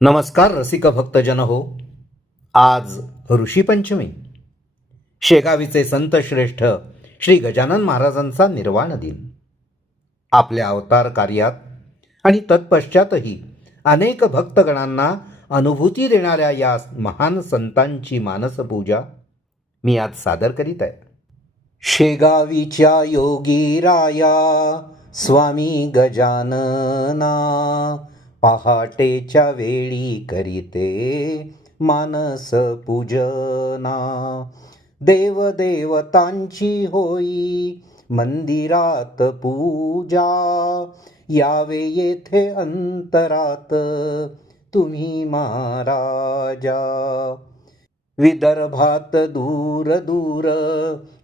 नमस्कार रसिक भक्तजन हो. आज ऋषीपंचमी शेगावीचे संत श्रेष्ठ श्री गजानन महाराजांचा निर्वाण दिन. आपल्या अवतार कार्यात आणि तत्पश्चातही अनेक भक्तगणांना अनुभूती देणाऱ्या या महान संतांची मानसपूजा मी आज सादर करीत आहे. शेगावीच्या योगी राया स्वामी गजानना पहाटेच्या वेळी करीते मानस पूजना. देवदेवतांची होई मंदिरात पूजा. यावे येथे अंतरात तुम्ही महाराजा. विदर्भात दूर दूर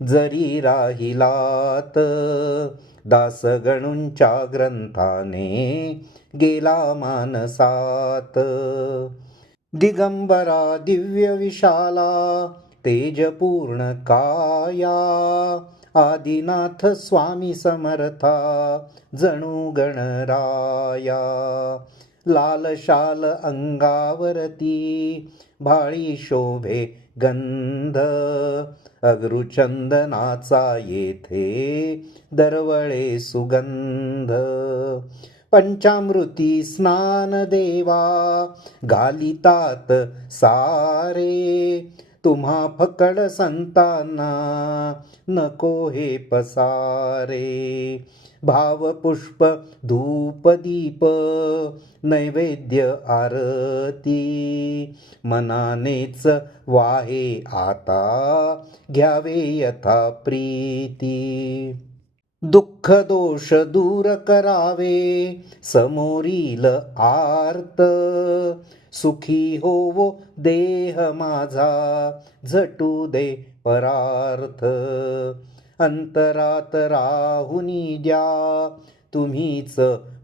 जरी राहिलात दासगणूंच्या ग्रंथाने गेला मानसात. दिगंबरा दिव्य विशाला तेजपूर्ण काया आदिनाथ स्वामी समर्था जणू गणराया. लाल शाल अंगावरती भाळी शोभे गंध. अगरुचंदनाचा येथे दरवळे सुगंध. पंचामृती स्नान देवा घालितात सारे. तुम्हा फकड संतांना नको हे पसारे. भावपुष्प धूपदीप नैवेद्य आरती. मनानेच वाहे आता घ्यावे यथा प्रीती. दुःख दोष दूर करावे समोरील आर्त. सुखी होवो देह माझा झटू दे परार्थ. अंतरात राहुनी द्या तुम्हीच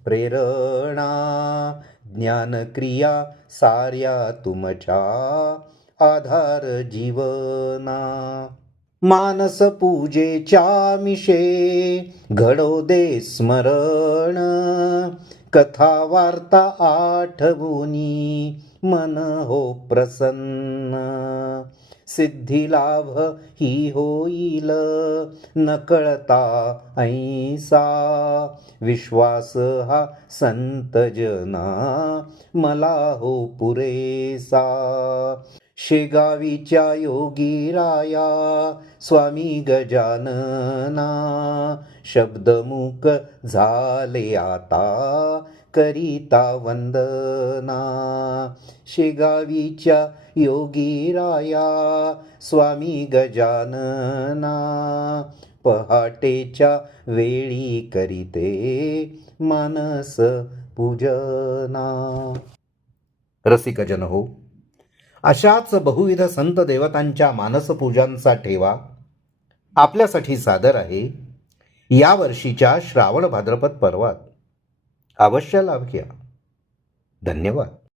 प्रेरणा. ज्ञानक्रिया साऱ्या तुमच्या आधार जीवना. मानस पूजेच्या मिशे घडो दे स्मरण. कथा वार्ता आठवुनी मन हो प्रसन्न. सिद्धी लाभ ही होईल नकळता ऐसा. विश्वास हा संतजना मला हो पुरेसा. शेगावीच्या योगी राया स्वामी गजानना. शब्दमुख झाले आता करिता वंदना. शेगावीच्या योगी राया स्वामी गजानना. पहाटेच्या वेळी करीते मानस पूजना. रसिकजन हो अशाच बहुविध संत देवतांच्या मानसपूजांचा ठेवा आपल्यासाठी सादर आहे या वर्षीच्या श्रावण भाद्रपद पर्वात. अवश्य लाभ घ्या. धन्यवाद.